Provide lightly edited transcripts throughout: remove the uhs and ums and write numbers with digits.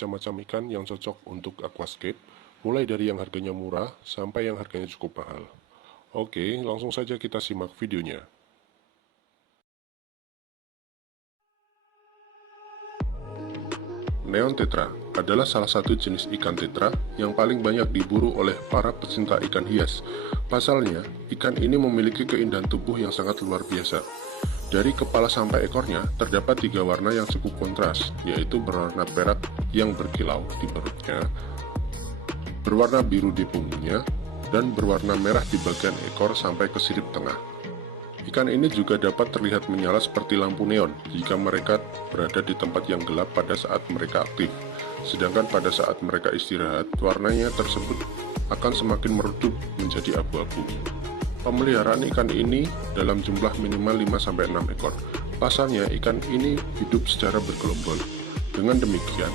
macam-macam ikan yang cocok untuk aquascape, mulai dari yang harganya murah sampai yang harganya cukup mahal. Oke, langsung saja kita simak videonya. Neon tetra adalah salah satu jenis ikan tetra yang paling banyak diburu oleh para pecinta ikan hias. Pasalnya, ikan ini memiliki keindahan tubuh yang sangat luar biasa. Dari kepala sampai ekornya, terdapat 3 warna yang cukup kontras, yaitu berwarna perak yang berkilau di perutnya, berwarna biru di punggungnya, dan berwarna merah di bagian ekor sampai ke sirip tengah. Ikan ini juga dapat terlihat menyala seperti lampu neon jika mereka berada di tempat yang gelap pada saat mereka aktif. Sedangkan pada saat mereka istirahat, warnanya tersebut akan semakin meredup menjadi abu-abu. Pemeliharaan ikan ini dalam jumlah minimal 5-6 ekor. Pasalnya, ikan ini hidup secara bergelombol. Dengan demikian,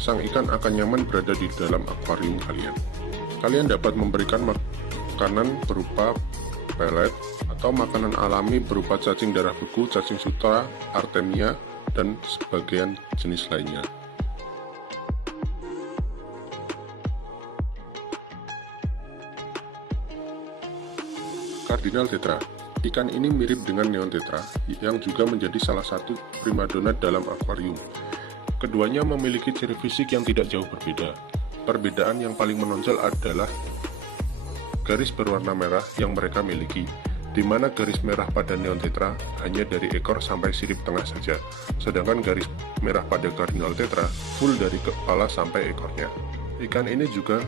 sang ikan akan nyaman berada di dalam akuarium kalian. Kalian dapat memberikan makanan berupa pelet atau makanan alami berupa cacing darah beku, cacing sutra, artemia, dan sebagian jenis lainnya. Cardinal tetra. Ikan ini mirip dengan neon tetra yang juga menjadi salah satu primadona dalam akuarium. Keduanya memiliki ciri fisik yang tidak jauh berbeda. Perbedaan yang paling menonjol adalah garis berwarna merah yang mereka miliki, di mana garis merah pada neon tetra hanya dari ekor sampai sirip tengah saja, sedangkan garis merah pada cardinal tetra full dari kepala sampai ekornya. Ikan ini juga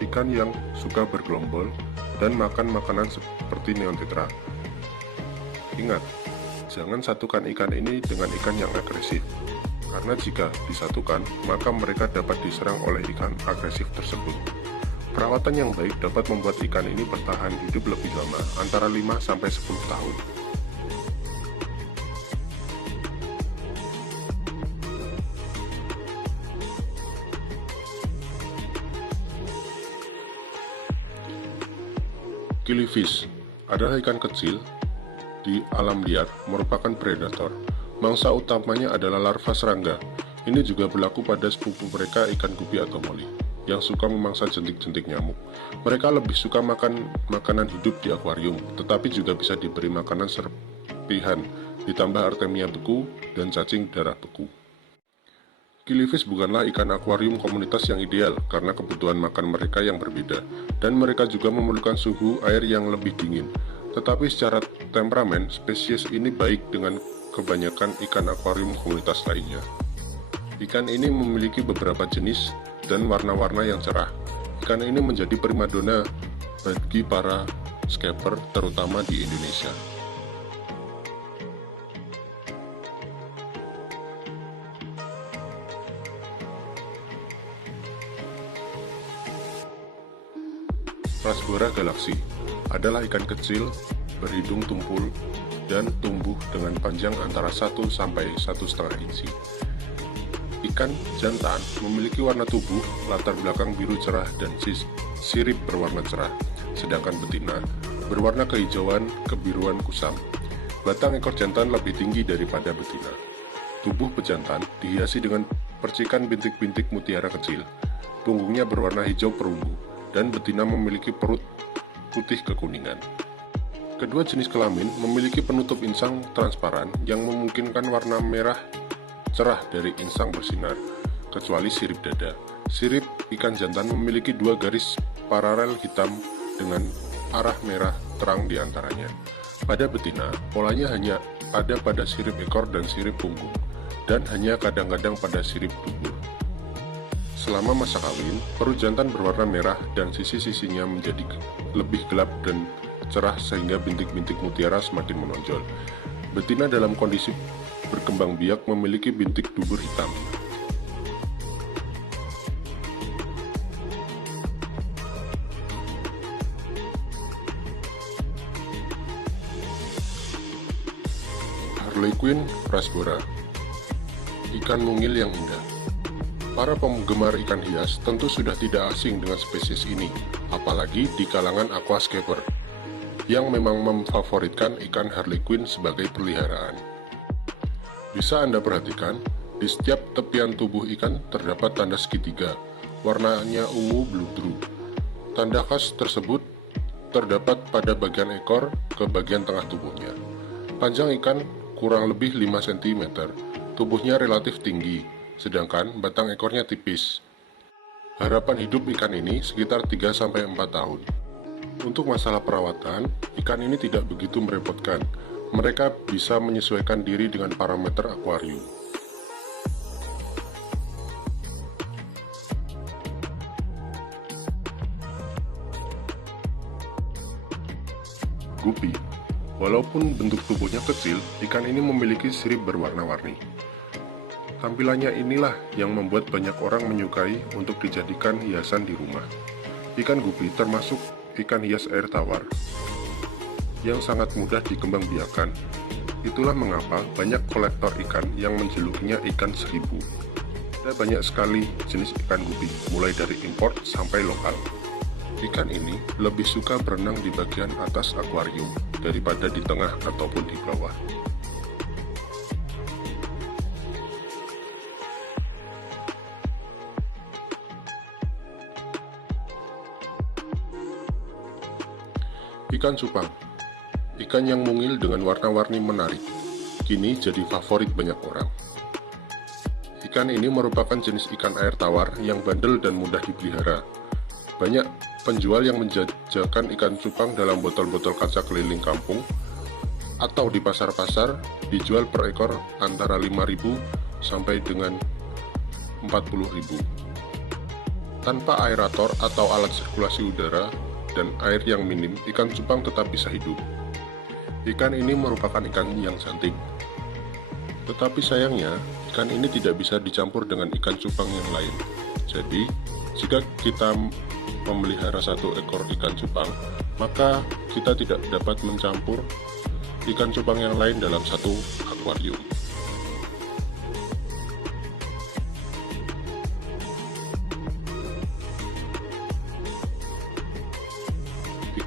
ikan yang suka bergelombol dan makan makanan seperti neon tetra. Ingat, jangan satukan ikan ini dengan ikan yang agresif, karena jika disatukan, maka mereka dapat diserang oleh ikan agresif tersebut. Perawatan yang baik dapat membuat ikan ini bertahan hidup lebih lama, antara 5-10 tahun. Killifish adalah ikan kecil di alam liar, merupakan predator. Mangsa utamanya adalah larva serangga. Ini juga berlaku pada sepupu mereka ikan gupi atau moli, yang suka memangsa jentik-jentik nyamuk. Mereka lebih suka makan makanan hidup di akuarium, tetapi juga bisa diberi makanan serpihan, ditambah artemia beku dan cacing darah beku. Killifish bukanlah ikan akuarium komunitas yang ideal karena kebutuhan makan mereka yang berbeda, dan mereka juga memerlukan suhu air yang lebih dingin. Tetapi secara temperamen, spesies ini baik dengan kebanyakan ikan akuarium komunitas lainnya. Ikan ini memiliki beberapa jenis dan warna-warna yang cerah. Ikan ini menjadi primadona bagi para scaper, terutama di Indonesia. Rasbora galaxy adalah ikan kecil, berhidung tumpul, dan tumbuh dengan panjang antara 1-1,5 inci. Ikan jantan memiliki warna tubuh latar belakang biru cerah dan sirip berwarna cerah, sedangkan betina berwarna kehijauan kebiruan kusam. Batang ekor jantan lebih tinggi daripada betina. Tubuh pejantan dihiasi dengan percikan bintik-bintik mutiara kecil. Punggungnya berwarna hijau perunggu, dan betina memiliki perut putih kekuningan. Kedua jenis kelamin memiliki penutup insang transparan yang memungkinkan warna merah cerah dari insang bersinar, kecuali sirip dada. Sirip ikan jantan memiliki 2 garis paralel hitam dengan arah merah terang di antaranya. Pada betina, polanya hanya ada pada sirip ekor dan sirip punggung, dan hanya kadang-kadang pada sirip dubur. Selama masa kawin, perut jantan berwarna merah dan sisi-sisinya menjadi lebih gelap dan cerah sehingga bintik-bintik mutiara semakin menonjol. Betina dalam kondisi berkembang biak memiliki bintik dubur hitam. Harlequin rasbora, ikan mungil yang indah. Para penggemar ikan hias tentu sudah tidak asing dengan spesies ini, apalagi di kalangan aquascaper, yang memang memfavoritkan ikan harlequin sebagai peliharaan. Bisa Anda perhatikan, Di setiap tepian tubuh ikan terdapat tanda segitiga, warnanya ungu bludru. Tanda khas tersebut terdapat pada bagian ekor ke bagian tengah tubuhnya. Panjang ikan kurang lebih 5 cm, tubuhnya relatif tinggi, sedangkan batang ekornya tipis. Harapan hidup ikan ini sekitar 3-4 tahun. Untuk masalah perawatan, ikan ini tidak begitu merepotkan. Mereka bisa menyesuaikan diri dengan parameter akuarium. Guppy. Walaupun bentuk tubuhnya kecil, ikan ini memiliki sirip berwarna-warni. Tampilannya inilah yang membuat banyak orang menyukai untuk dijadikan hiasan di rumah. Ikan guppy termasuk ikan hias air tawar yang sangat mudah dikembangbiakan. Itulah mengapa banyak kolektor ikan yang menjulukinya ikan seribu. Ada banyak sekali jenis ikan guppy, mulai dari impor sampai lokal. Ikan ini lebih suka berenang di bagian atas akuarium daripada di tengah ataupun di bawah. Ikan cupang, ikan yang mungil dengan warna-warni menarik, kini jadi favorit banyak orang. Ikan ini merupakan jenis ikan air tawar yang bandel dan mudah dipelihara. Banyak penjual yang menjajakan ikan cupang dalam botol-botol kaca keliling kampung atau di pasar-pasar dijual per ekor antara 5.000 sampai dengan 40.000. Tanpa aerator atau alat sirkulasi udara dan air yang minim, ikan cupang tetap bisa hidup. Ikan ini merupakan ikan yang cantik. Tetapi sayangnya, ikan ini tidak bisa dicampur dengan ikan cupang yang lain. Jadi, jika kita memelihara satu ekor ikan cupang, maka kita tidak dapat mencampur ikan cupang yang lain dalam satu akuarium.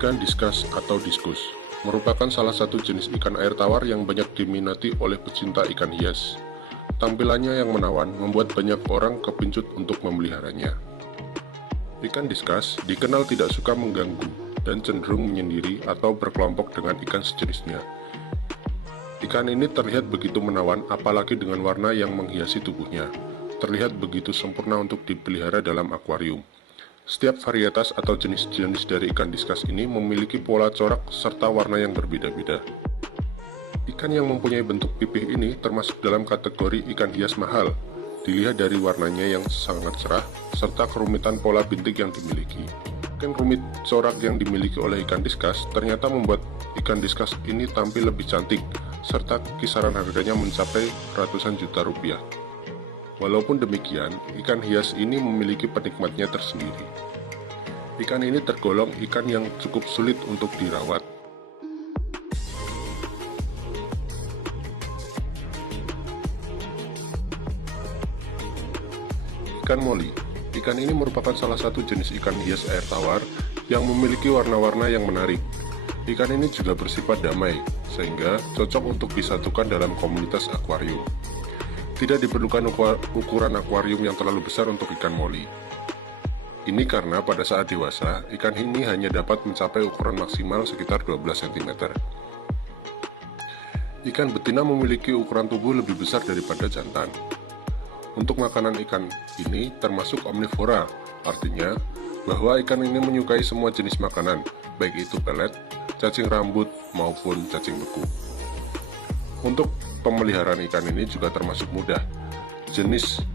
Ikan diskus atau diskus merupakan salah satu jenis ikan air tawar yang banyak diminati oleh pecinta ikan hias. Tampilannya yang menawan membuat banyak orang kepincut untuk memeliharanya. Ikan diskus dikenal tidak suka mengganggu dan cenderung menyendiri atau berkelompok dengan ikan sejenisnya. Ikan ini terlihat begitu menawan, apalagi dengan warna yang menghiasi tubuhnya. Terlihat begitu sempurna untuk dipelihara dalam akuarium. Setiap varietas atau jenis-jenis dari ikan diskus ini memiliki pola corak serta warna yang berbeda-beda. Ikan yang mempunyai bentuk pipih ini termasuk dalam kategori ikan hias mahal. Dilihat dari warnanya yang sangat cerah, serta kerumitan pola bintik yang dimiliki. Ikan rumit corak yang dimiliki oleh ikan diskus ternyata membuat ikan diskus ini tampil lebih cantik, serta kisaran harganya mencapai ratusan juta rupiah. Walaupun demikian, ikan hias ini memiliki penikmatnya tersendiri. Ikan ini tergolong ikan yang cukup sulit untuk dirawat. Ikan moli. Ikan ini merupakan salah satu jenis ikan hias air tawar yang memiliki warna-warna yang menarik. Ikan ini juga bersifat damai, sehingga cocok untuk disatukan dalam komunitas akuarium. Tidak diperlukan ukuran akuarium yang terlalu besar untuk ikan moli. Ini karena pada saat dewasa, ikan ini hanya dapat mencapai ukuran maksimal sekitar 12 cm. Ikan betina memiliki ukuran tubuh lebih besar daripada jantan. Untuk makanan ikan ini termasuk omnivora, artinya bahwa ikan ini menyukai semua jenis makanan, baik itu pelet, cacing rambut, maupun cacing beku. Untuk pemeliharaan ikan ini juga termasuk mudah. Jenis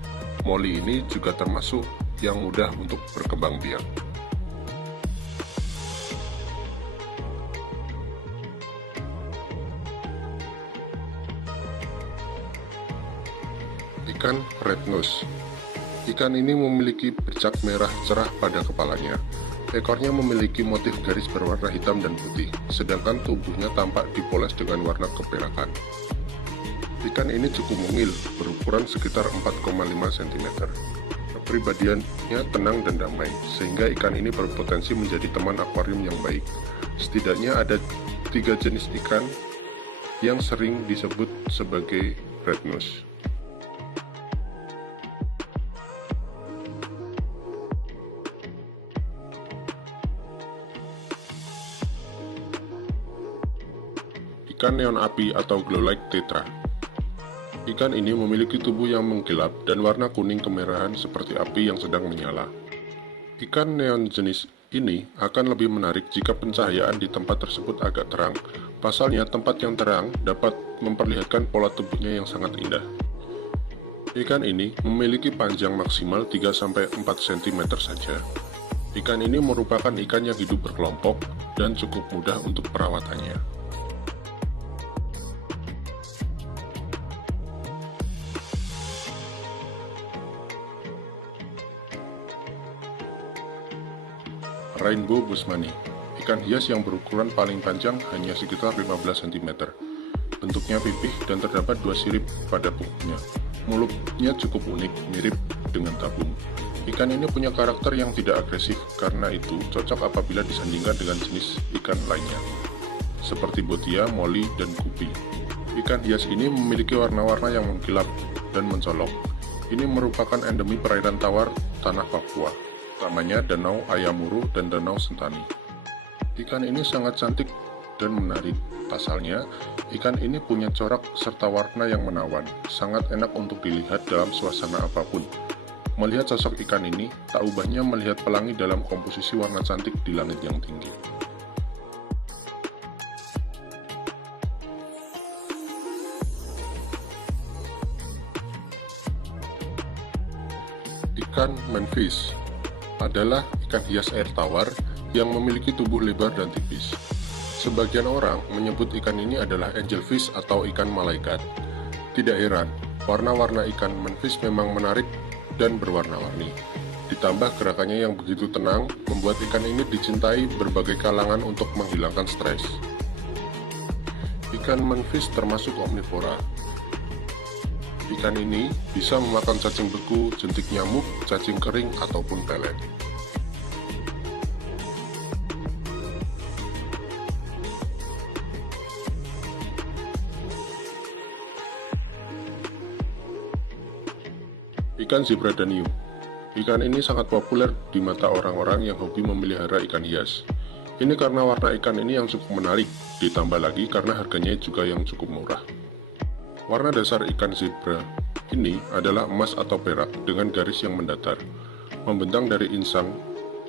moli ini juga termasuk yang mudah untuk berkembang biak. Ikan red nose. Ikan ini memiliki bercak merah cerah pada kepalanya. Ekornya memiliki motif garis berwarna hitam dan putih, sedangkan tubuhnya tampak dipoles dengan warna keperakan. Ikan ini cukup mungil, berukuran sekitar 4,5 cm. Kepribadiannya tenang dan damai, sehingga ikan ini berpotensi menjadi teman akuarium yang baik. Setidaknya ada 3 jenis ikan yang sering disebut sebagai red nose. ikan neon api atau glowlight tetra. Ikan ini memiliki tubuh yang mengkilap dan warna kuning kemerahan seperti api yang sedang menyala. Ikan neon jenis ini akan lebih menarik jika pencahayaan di tempat tersebut agak terang. Pasalnya, tempat yang terang dapat memperlihatkan pola tubuhnya yang sangat indah. Ikan ini memiliki panjang maksimal 3-4 cm saja. Ikan ini merupakan ikan yang hidup berkelompok dan cukup mudah untuk perawatannya. Rainbow Bushmani, ikan hias yang berukuran paling panjang hanya sekitar 15 cm. Bentuknya pipih dan terdapat 2 sirip pada punggungnya. Mulutnya cukup unik, mirip dengan tabung. Ikan ini punya karakter yang tidak agresif, karena itu cocok apabila disandingkan dengan jenis ikan lainnya, seperti botia, moli, dan gupi. Ikan hias ini memiliki warna-warna yang mengkilap dan mencolok. Ini merupakan endemi perairan tawar tanah Papua, utamanya Danau Ayamuru dan Danau Sentani. Ikan ini sangat cantik dan menarik. Pasalnya, ikan ini punya corak serta warna yang menawan, sangat enak untuk dilihat dalam suasana apapun. Melihat sosok ikan ini, tak ubahnya melihat pelangi dalam komposisi warna cantik di langit yang tinggi. Ikan manfish adalah ikan hias air tawar yang memiliki tubuh lebar dan tipis. Sebagian orang menyebut ikan ini adalah angelfish atau ikan malaikat. Tidak heran, warna-warna ikan manfish memang menarik dan berwarna-warni. Ditambah gerakannya yang begitu tenang, membuat ikan ini dicintai berbagai kalangan untuk menghilangkan stres. Ikan manfish termasuk omnivora. Ikan ini bisa memakan cacing beku, jentik nyamuk, cacing kering, ataupun pelet. Ikan zebra danio. Ikan ini sangat populer di mata orang-orang yang hobi memelihara ikan hias. Ini karena warna ikan ini yang cukup menarik, ditambah lagi karena harganya juga yang cukup murah. Warna dasar ikan zebra ini adalah emas atau perak dengan garis yang mendatar, membentang dari insang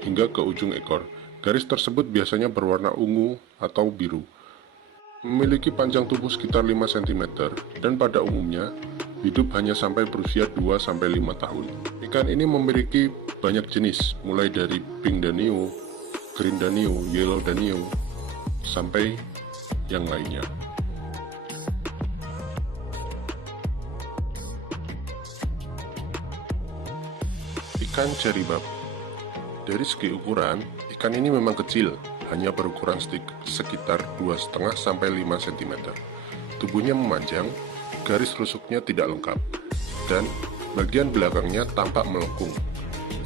hingga ke ujung ekor. Garis tersebut biasanya berwarna ungu atau biru. Memiliki panjang tubuh sekitar 5 cm, dan pada umumnya hidup hanya sampai berusia 2-5 tahun. Ikan ini memiliki banyak jenis, mulai dari pink danio, green danio, yellow danio, sampai yang lainnya. Ikan cherrybab. Dari segi ukuran, ikan ini memang kecil, hanya berukuran sekitar 2,5-5 cm. Tubuhnya memanjang, garis rusuknya tidak lengkap, dan bagian belakangnya tampak melengkung.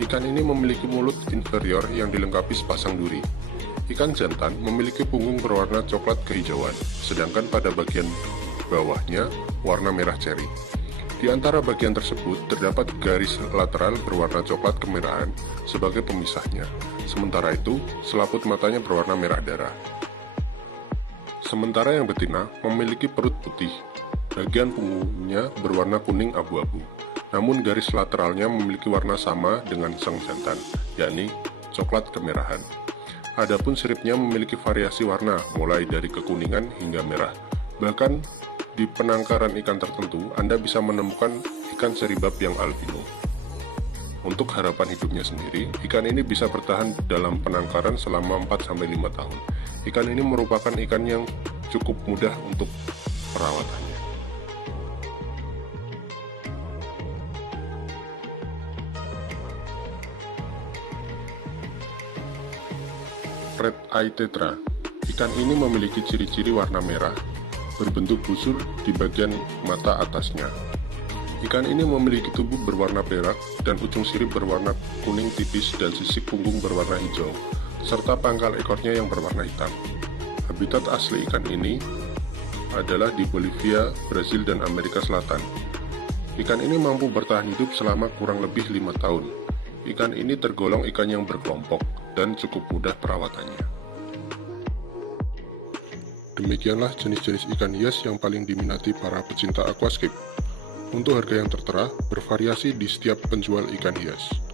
Ikan ini memiliki mulut inferior yang dilengkapi sepasang duri. Ikan jantan memiliki punggung berwarna coklat kehijauan, sedangkan pada bagian bawahnya warna merah ceri. Di antara bagian tersebut terdapat garis lateral berwarna coklat kemerahan sebagai pemisahnya. Sementara itu, selaput matanya berwarna merah darah. Sementara yang betina memiliki perut putih. Bagian punggungnya berwarna kuning abu-abu, namun garis lateralnya memiliki warna sama dengan sang jantan, yakni coklat kemerahan. Adapun siripnya memiliki variasi warna, mulai dari kekuningan hingga merah. Bahkan di penangkaran ikan tertentu, Anda bisa menemukan ikan cherrybab yang albino. Untuk harapan hidupnya sendiri, ikan ini bisa bertahan dalam penangkaran selama 4-5 tahun. Ikan ini merupakan ikan yang cukup mudah untuk perawatannya. Red eye tetra. Ikan ini memiliki ciri-ciri warna merah, berbentuk busur di bagian mata atasnya. Ikan ini memiliki tubuh berwarna perak dan ujung sirip berwarna kuning tipis dan sisik punggung berwarna hijau, serta pangkal ekornya yang berwarna hitam. Habitat asli ikan ini adalah di Bolivia, Brasil, dan Amerika Selatan. Ikan ini mampu bertahan hidup selama kurang lebih 5 tahun. Ikan ini tergolong ikan yang berkelompok dan cukup mudah perawatannya. Demikianlah jenis-jenis ikan hias yang paling diminati para pecinta aquascape. Untuk harga yang tertera, bervariasi di setiap penjual ikan hias.